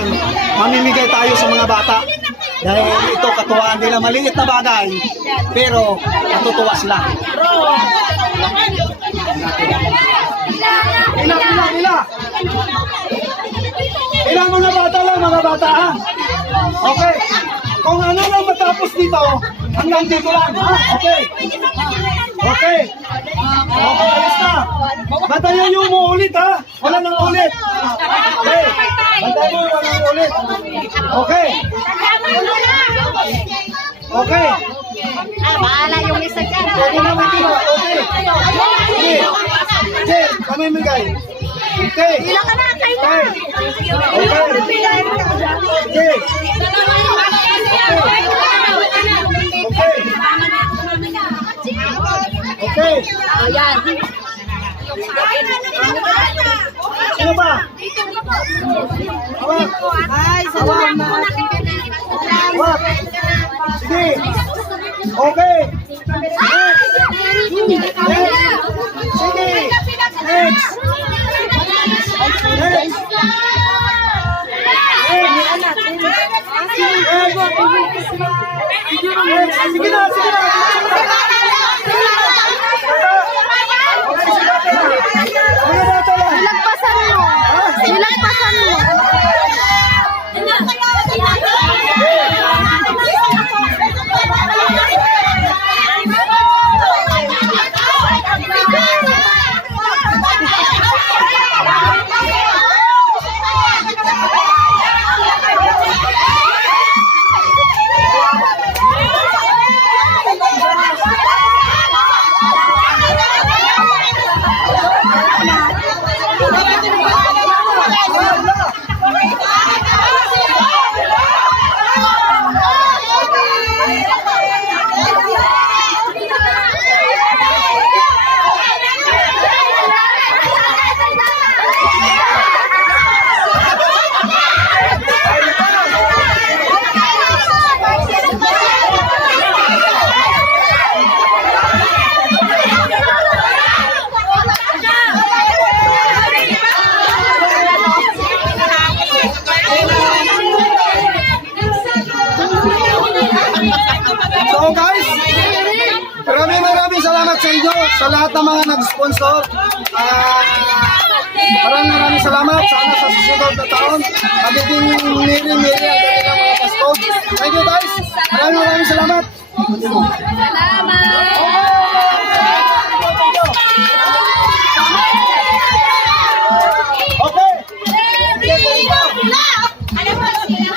yan. Mamimigay tayo sa mga bata. Dahil ito katuwaan nila, maliit na bagay, pero natutuwa sila. Ilan, ilan, ilan? Ilan mga bata lang, mga bata ha? Okay. Kung ano lang matapos dito, hanggang dito lang, ha? Okay. Okay. Okay, alis na. Bantayan niyo mo ulit, ha? Wala nang ulit. Okay. Bantayan mo, wala nang ulit. Okay. Okay. Ah, bahala yung isa dyan. Pwede naman dito. Okay. Okay. Okay. Pamimigay. Okay. Ilang ka na, kayo na. Okay. Okay. Okay. Ayan. Sino ba? Awak. Ay, salamat. Awak. Sige. Okay. Next. Sige. Next. Next. Next. Sige na, sige na. Sa inyo, sa lahat ng mga nag-sponsor. Ah, maraming maraming salamat. Sana sa susunod na taon, magiging miri-miri ang kanilang mga Pasko. Thank you guys. Maraming maraming salamat. Okay.